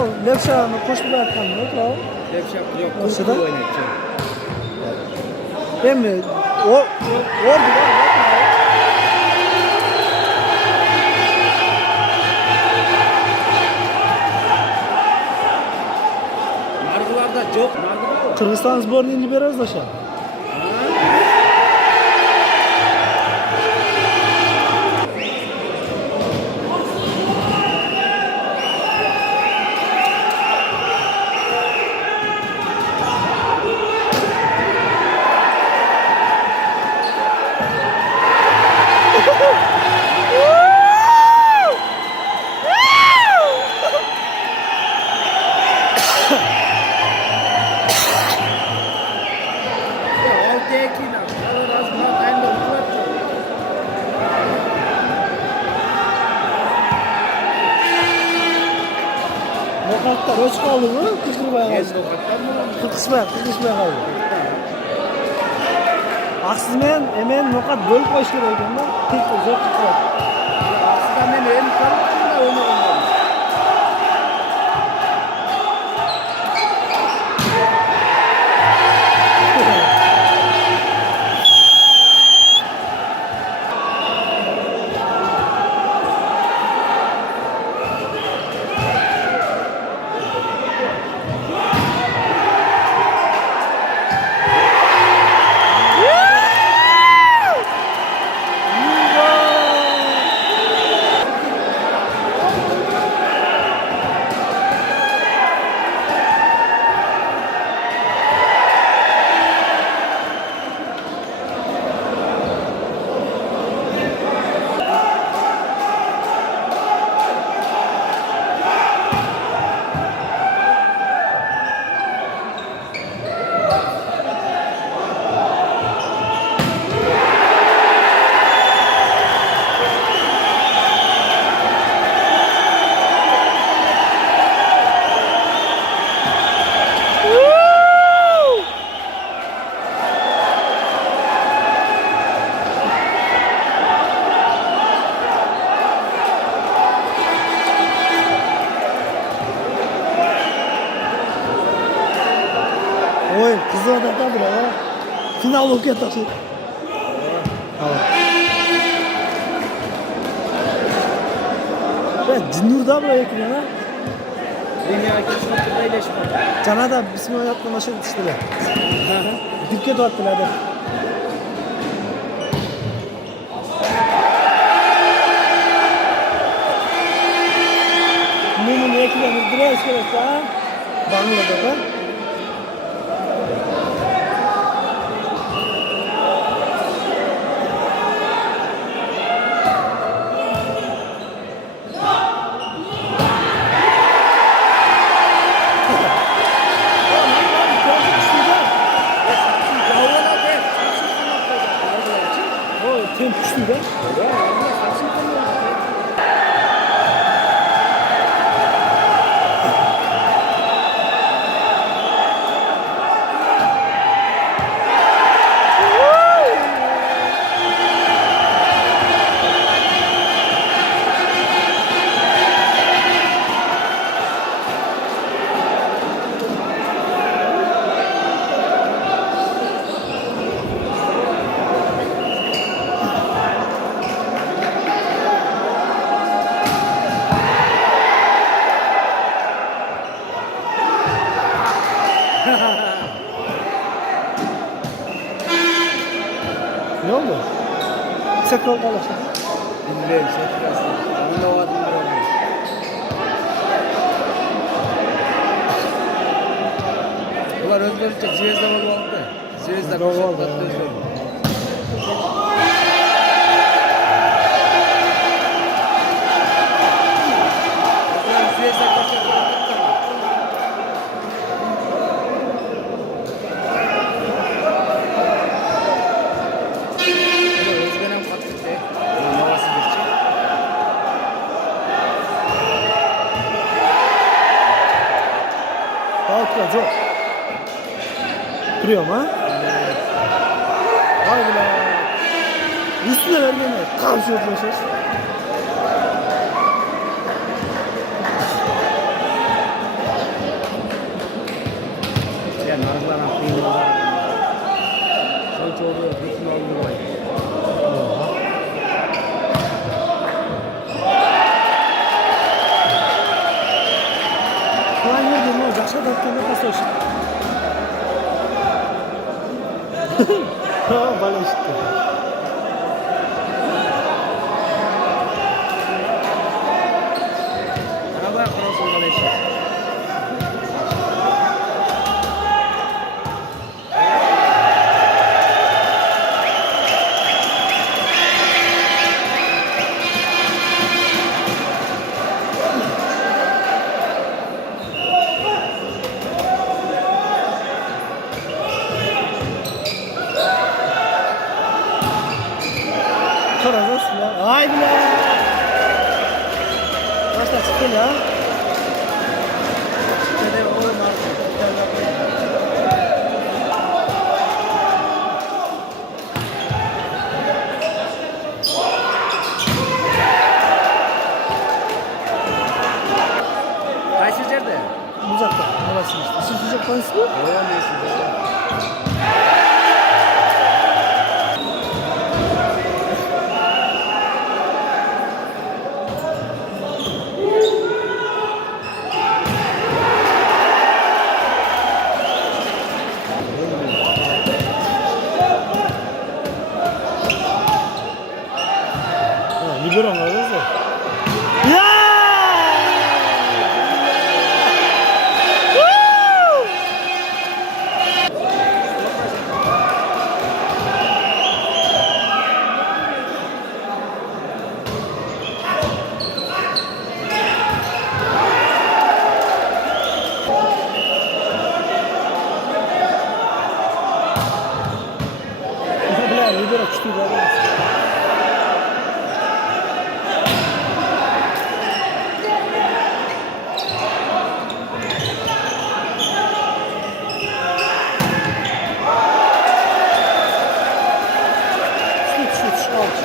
O Levşan'ın koştu da arkamda o. Levşak yok. Nasıl Kurkulu da? oynatacağım. Ben mi? O ordu var. Nargılarda çok. Nargılar var. Kırgızistan sborunu biraz aşağı. Nokatlar öç kaldı mı? Kışkırmaya kaldı. Kışkırmaya kaldı. Aksız hemen nokat bölüp başlıyor ekan da. Tek zor tuttu. Aslında ben en kaldım da onu oynadım. Oy, kızı odakta bura ya. Final okuyor taşı. Ben Cinnur'da bura yakın ya. Dünya kesinlikle iyileşme. Cana da bismillah yapma şey düştüler. Dikkat attılar da. Bunun ekranı biraz şöyle Bangladeş'te. Tem pişti de. Ne oldu? Sakal kalaştı. Bilmiyorum, şakası. Onu da vardım biraz. Ulan özgürlükçe Zvezda gol oldu. Zvezda Gol oldu, koşaklattı evet. özgürlük. Zvezda koşaklattı. Özgürlük'ün patlıktı. Havası geçecek. Kalkla çok. Kırıyorum ha. Vay be. Üstüne ver beni. Karşı ötleşir. narıklar hakkıyla var. Son çoğu bütün aldı var. Şu an yedim o жақсы тапқанда послушай. Бала шықты. Araba kurasın kalesi. Қарасың ба? Ай бля! Başta çıktı ya. Neden oğlum artık? Kaç içeride? Uzakta. Arasın işte. Siz uzaktansınız mı? Oya neyse. Liberam arası. Ya! Bля, libera küçük bir adam. Şut, alt.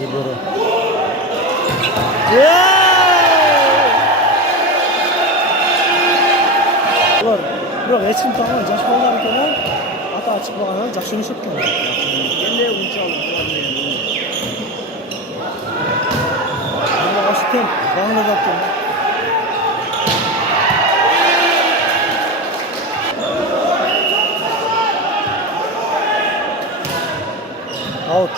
Libera. Ular, biroq hech kim tomon yosh bolalar ekan, ata ochib bo'lganlar yaxshi o'ynashibdi. Endi unchalik bo'lmaydi. Bunda oshi temp, Bangladashda. Out.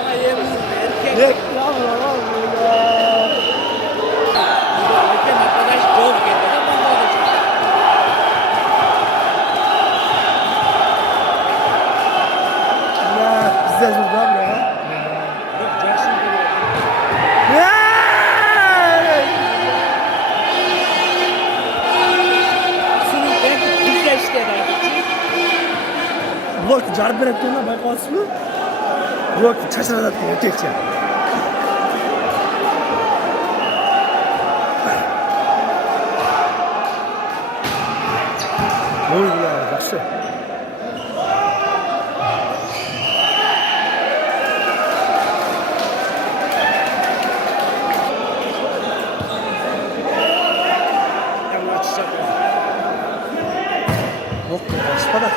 Ama yemin erkek. Reklam var ya. Erkek arkadaş gol getirdi. Ya bizde buradan ya. Yok Jackson geliyor. Ya! Şunu ben bizde işte Bular jarib berayotganlar bayqaysizmi? Bular chachradatgan erkakcha. Voy bular yaxshi. Ama açacak. Yo'q, spadaq.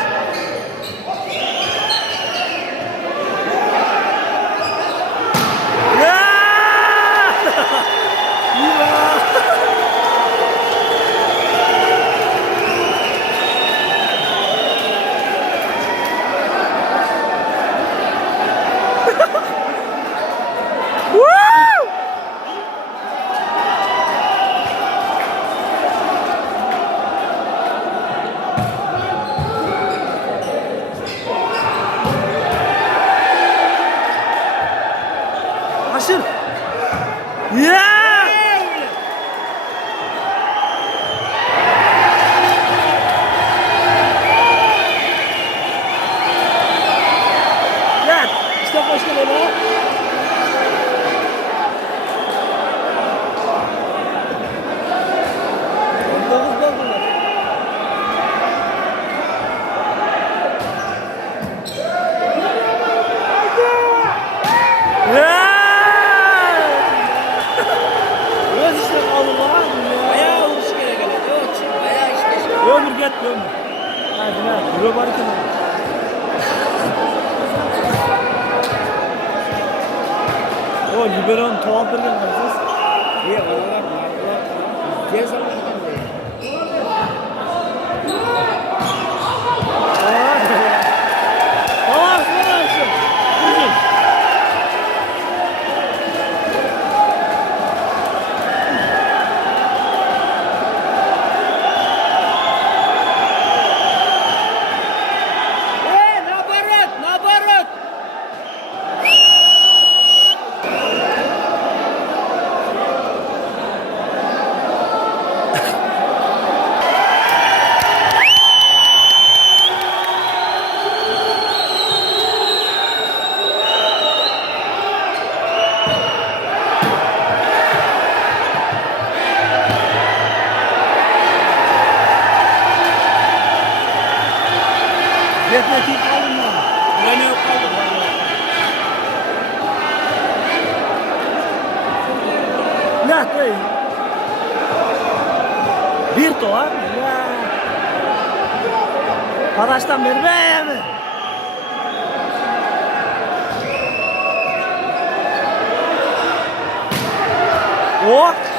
net diyor mu? Hadi lan. Euro var ki lan. O liberon tuhaf bir gelmez. İyi oralar. Ceza mı? Tamam, sonra açın. Bugün. Наоборот, наоборот. Defnetik alın lan. Güveni yok kaldı. Ne değil. Bir doğa. Ya. Paraştan beri be mi? Oh.